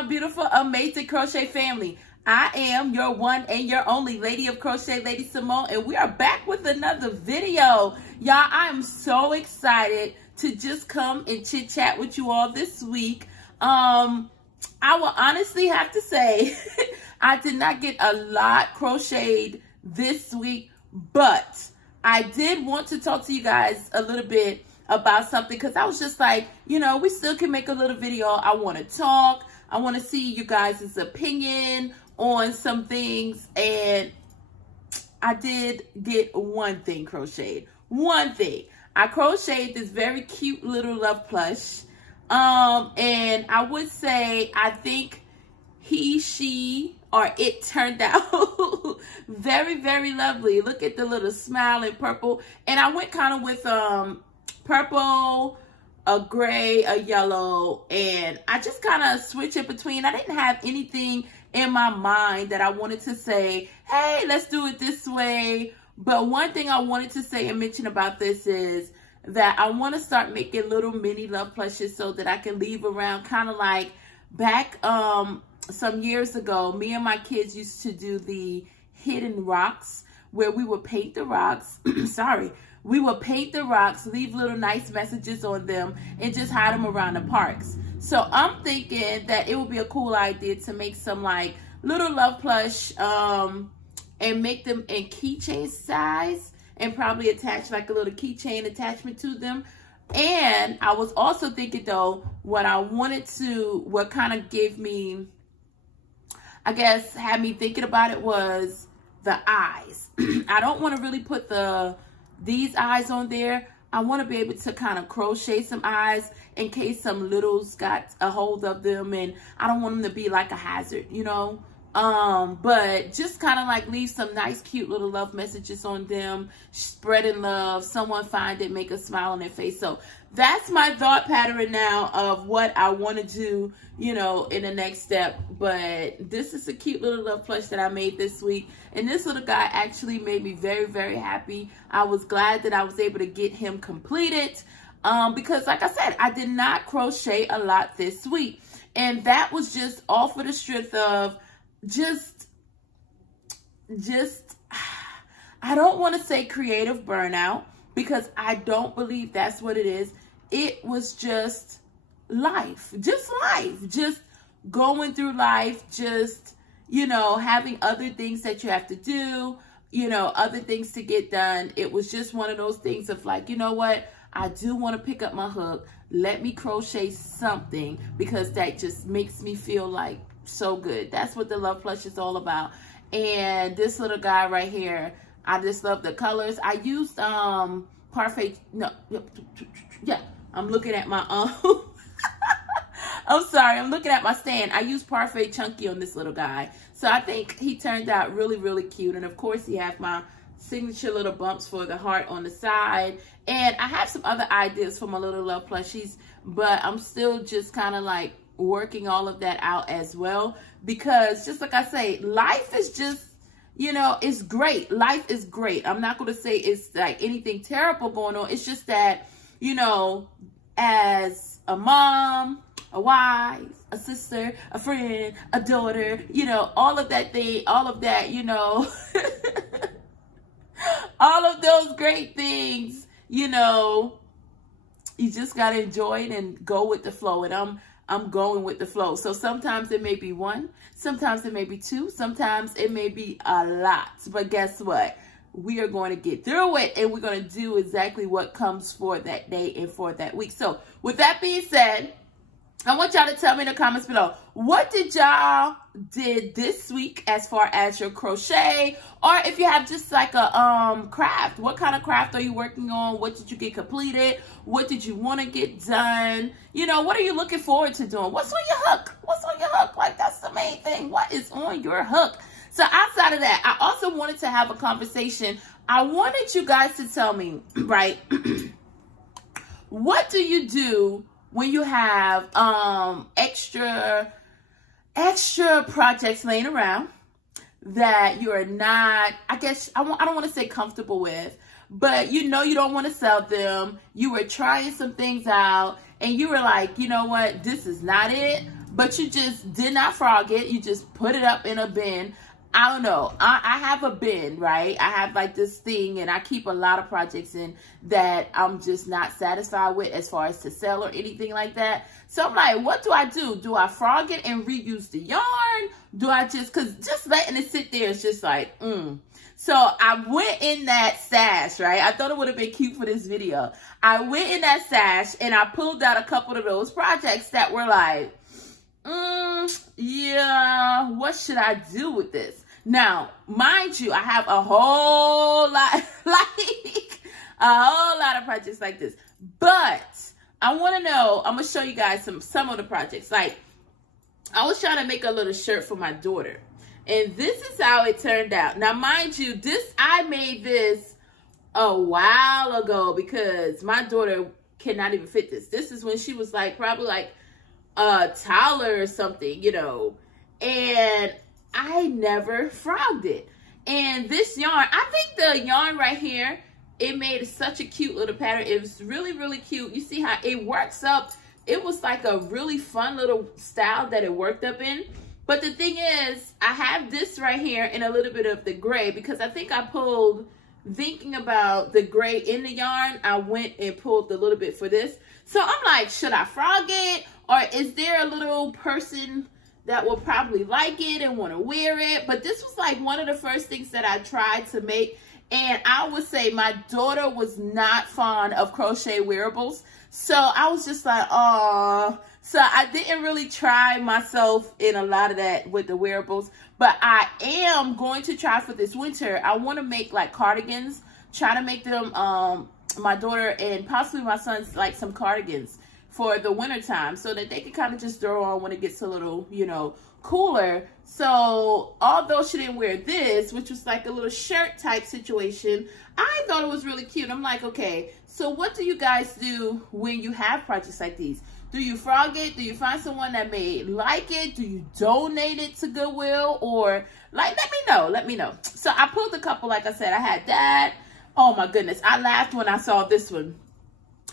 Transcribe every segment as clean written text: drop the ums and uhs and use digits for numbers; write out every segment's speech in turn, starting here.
my beautiful, amazing crochet family. I am your one and your only Lady of Crochet, LadySamoan, and we are back with another video. Y'all, I am so excited to just come and chit chat with you all this week. I will honestly have to say, I did not get a lot crocheted this week, but I did want to talk to you guys a little bit about something because I was just like, you know, we still can make a little video. I want to talk. I want to see you guys' opinion on some things, and I did get one thing crocheted. One thing. I crocheted this very cute little love plush. And I would say I think he, she, or it turned out very, very lovely. Look at the little smile in purple. And I went kind of with purple, a gray, a yellow, and I just kind of switch it between. I didn't have anything in my mind that I wanted to say, hey, let's do it this way. But one thing I wanted to say and mention about this is that I want to start making little mini love plushes so that I can leave around, kind of like back some years ago, me and my kids used to do the hidden rocks where we would paint the rocks. Sorry. We would paint the rocks, leave little nice messages on them, and just hide them around the parks. So I'm thinking that it would be a cool idea to make some like little love plush and make them in keychain size and probably attach like a little keychain attachment to them. And I was also thinking though, what kind of gave me, I guess, had me thinking about it was the eyes. I don't want to really put these eyes on there. I want to be able to kind of crochet some eyes in case some littles got a hold of them, and I don't want them to be like a hazard, you know. But just kind of like leave some nice cute little love messages on them, spreading love, someone find it, make a smile on their face. So that's my thought pattern now of what I want to do, you know, in the next step. But this is a cute little love plush that I made this week, and this little guy actually made me very, very happy. I was glad that I was able to get him completed because like I said, I did not crochet a lot this week, and that was just all for the strength of just I don't want to say creative burnout, because I don't believe that's what it is. It was just life, just going through life, just, you know, having other things that you have to do, you know, other things to get done. It was just one of those things of like, you know what, I do want to pick up my hook. Let me crochet something, because that just makes me feel like so good. That's what the love plush is all about. And this little guy right here, I just love the colors. I used Parfait. No, yeah, I'm looking at my I'm sorry, I'm looking at my stand. I used Parfait Chunky on this little guy, so I think he turned out really, really cute. And of course, he has my signature little bumps for the heart on the side. And I have some other ideas for my little love plushies, but I'm still just kind of like working all of that out as well, because just like I say, life is just, you know, it's great. Life is great. I'm not going to say it's like anything terrible going on. It's just that, you know, as a mom, a wife, a sister, a friend, a daughter, you know, all of that, you know, all of those great things, you know, you just got to enjoy it and go with the flow. And I'm going with the flow. So sometimes it may be one, sometimes it may be two, sometimes it may be a lot. But guess what? We are going to get through it, and we're going to do exactly what comes for that day and for that week. So with that being said, I want y'all to tell me in the comments below, what did y'all did this week as far as your crochet, or if you have just like a craft, what kind of craft are you working on? What did you get completed? What did you want to get done? You know, what are you looking forward to doing? What's on your hook? What's on your hook? Like, that's the main thing. What is on your hook? So outside of that, I also wanted to have a conversation. I wanted you guys to tell me, right, what do you do when you have extra projects laying around that you're not, I guess, I don't want to say comfortable with, but you know you don't want to sell them. You were trying some things out, and you were like, you know what, this is not it. but you just did not frog it. You just put it up in a bin. I don't know. I have a bin, right? I have like this thing, and I keep a lot of projects in that I'm just not satisfied with as far as to sell or anything like that. So I'm like, what do I do? Do I frog it and reuse the yarn? Do I because just letting it sit there is just like, So I went in that stash, right? I thought it would have been cute for this video. I went in that stash and I pulled out a couple of those projects that were like, yeah, what should I do with this? Now, mind you, I have a whole lot, a whole lot of projects like this. But I want to know, I'm going to show you guys some of the projects. Like, I was trying to make a little shirt for my daughter. And this is how it turned out. Now, mind you, I made this a while ago because my daughter cannot even fit this. This is when she was like, probably like a toddler or something, you know. And I never frogged it. And this yarn, I think the yarn right here, it made such a cute little pattern. It was really, really cute. You see how it works up. It was like a really fun little style that it worked up in. But the thing is, I have this right here in a little bit of the gray because I think I pulled, thinking about the gray in the yarn, I went and pulled a little bit for this. So I'm like, should I frog it? Or is there a little person that will probably like it and want to wear it? But this was like one of the first things that I tried to make. And I would say my daughter was not fond of crochet wearables. So I was just like, oh. So I didn't really try myself in a lot of that with the wearables. But I am going to try for this winter. I want to make like cardigans. Try to make them, my daughter and possibly my son's, like some cardigans for the winter time so that they can kind of just throw on when it gets a little, you know, cooler. So although she didn't wear this, which was like a little shirt type situation, I thought it was really cute. I'm like, okay, so what do you guys do when you have projects like these? Do you frog it? Do you find someone that may like it? Do you donate it to Goodwill? Or like, let me know. So I pulled a couple, like I said, I had that. Oh my goodness, I laughed when I saw this one.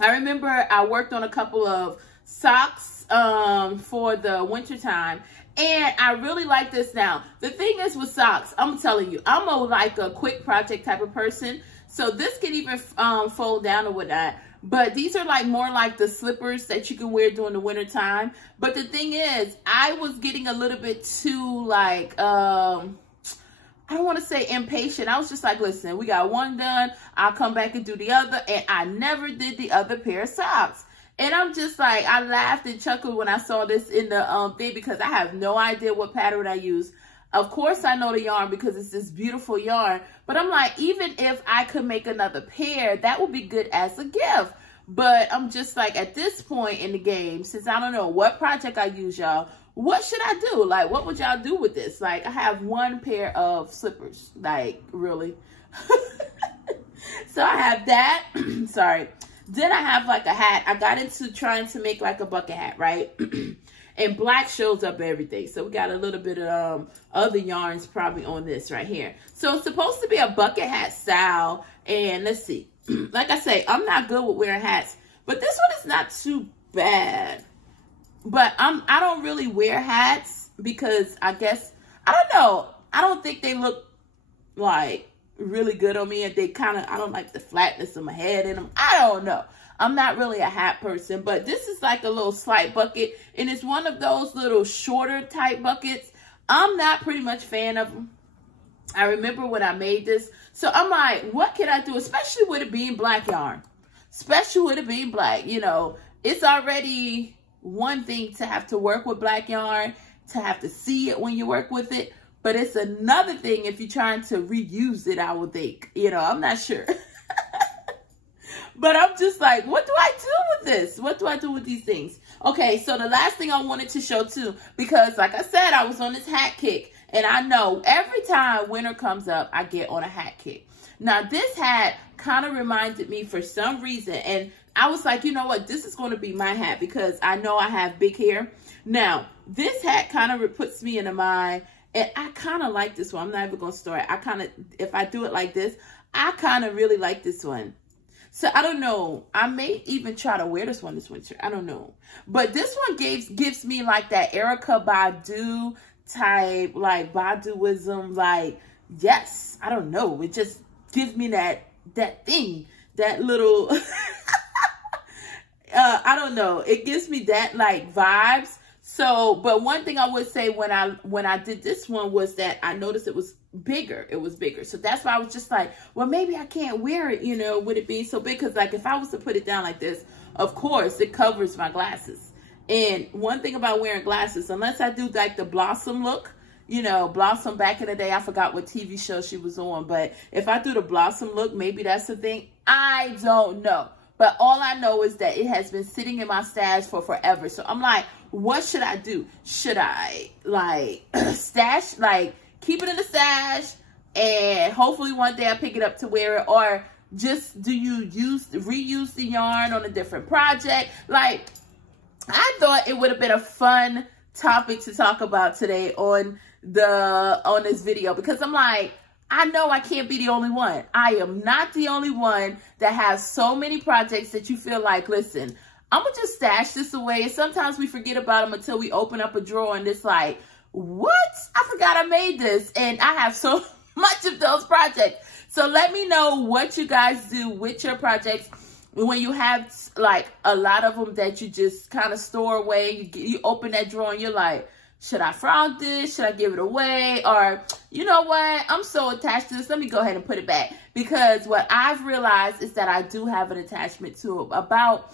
I remember I worked on a couple of socks for the winter time, and I really like this. Now, the thing is with socks, I'm telling you, I'm like a quick project type of person. So this can even fold down or whatnot. But these are like more like the slippers that you can wear during the winter time. But the thing is, I was getting a little bit too like, I don't want to say impatient. I was just like, listen, we got one done. I'll come back and do the other. And I never did the other pair of socks. And I'm just like, I laughed and chuckled when I saw this in the thing because I have no idea what pattern I use. Of course, I know the yarn because it's this beautiful yarn. But I'm like, even if I could make another pair, that would be good as a gift. But I'm just like, at this point in the game, since I don't know what project I use, y'all, what should I do? Like, what would y'all do with this? Like, I have one pair of slippers. Like, really? So I have that. Sorry. Then I have like a hat. I got into trying to make like a bucket hat, right? And black shows up everything. So we got a little bit of other yarns probably on this right here. So it's supposed to be a bucket hat style. And let's see. Like I say, I'm not good with wearing hats. But this one is not too bad. But I don't really wear hats because I guess, I don't know. I don't think they look like really good on me. And they kind of, I don't like the flatness of my head in them. I don't know. I'm not really a hat person, but this is like a little slight bucket, and it's one of those little shorter type buckets. I'm not pretty much fan of them. I remember when I made this, so I'm like, what can I do, especially with it being black yarn, especially with it being black, you know, it's already one thing to have to work with black yarn, to have to see it when you work with it, but it's another thing if you're trying to reuse it, I would think, you know, I'm not sure. But I'm just like, what do I do with this? What do I do with these things? Okay, so the last thing I wanted to show too, because like I said, I was on this hat kick. And I know every time winter comes up, I get on a hat kick. Now, this hat kind of reminded me for some reason. And I was like, you know what? This is going to be my hat because I know I have big hair. Now, this hat kind of puts me in the mind. And I kind of like this one. I'm not even going to start. I kind of, if I do it like this, I kind of really like this one. So I don't know. I may even try to wear this one this winter. I don't know. But this one gives me like that Erykah Badu type, like Baduism, like, yes, I don't know. It just gives me that thing, that little, I don't know. It gives me that like vibes. So, but one thing I would say when I did this one was that I noticed it was bigger. It was bigger. So that's why I was just like, well, maybe I can't wear it, you know, with it being so big. Because like if I was to put it down like this, of course, it covers my glasses. And one thing about wearing glasses, unless I do like the Blossom look, you know, Blossom back in the day, I forgot what TV show she was on. But if I do the Blossom look, maybe that's the thing. I don't know. But all I know is that it has been sitting in my stash for forever. So I'm like, what should I do? Should I like stash, like keep it in the stash and hopefully one day I pick it up to wear it? Or just do you reuse the yarn on a different project? Like, I thought it would have been a fun topic to talk about today on this video, because I'm like, I know I can't be the only one. I am not the only one that has so many projects that you feel like, listen, I'm going to just stash this away. And sometimes we forget about them until we open up a drawer and it's like, what? I forgot I made this. And I have so much of those projects. So let me know what you guys do with your projects when you have like a lot of them that you just kind of store away. You open that drawer and you're like, should I frog this? Should I give it away? Or, you know what? I'm so attached to this. Let me go ahead and put it back. Because what I've realized is that I do have an attachment to about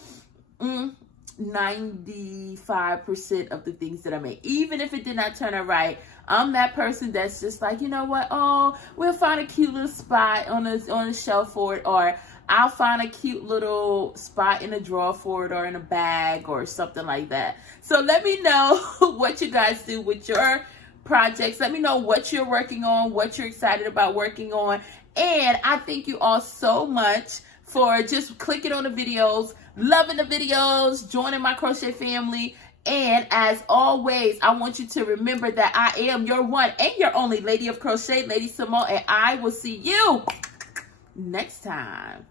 95% of the things that I make. Even if it did not turn out right, I'm that person that's just like, you know what? Oh, we'll find a cute little spot on the shelf for it. Or I'll find a cute little spot in a drawer for it, or in a bag or something like that. So let me know what you guys do with your projects. Let me know what you're working on, what you're excited about working on. And I thank you all so much for just clicking on the videos, loving the videos, joining my crochet family. And as always, I want you to remember that I am your one and your only Lady of Crochet, Lady Samoan, and I will see you next time.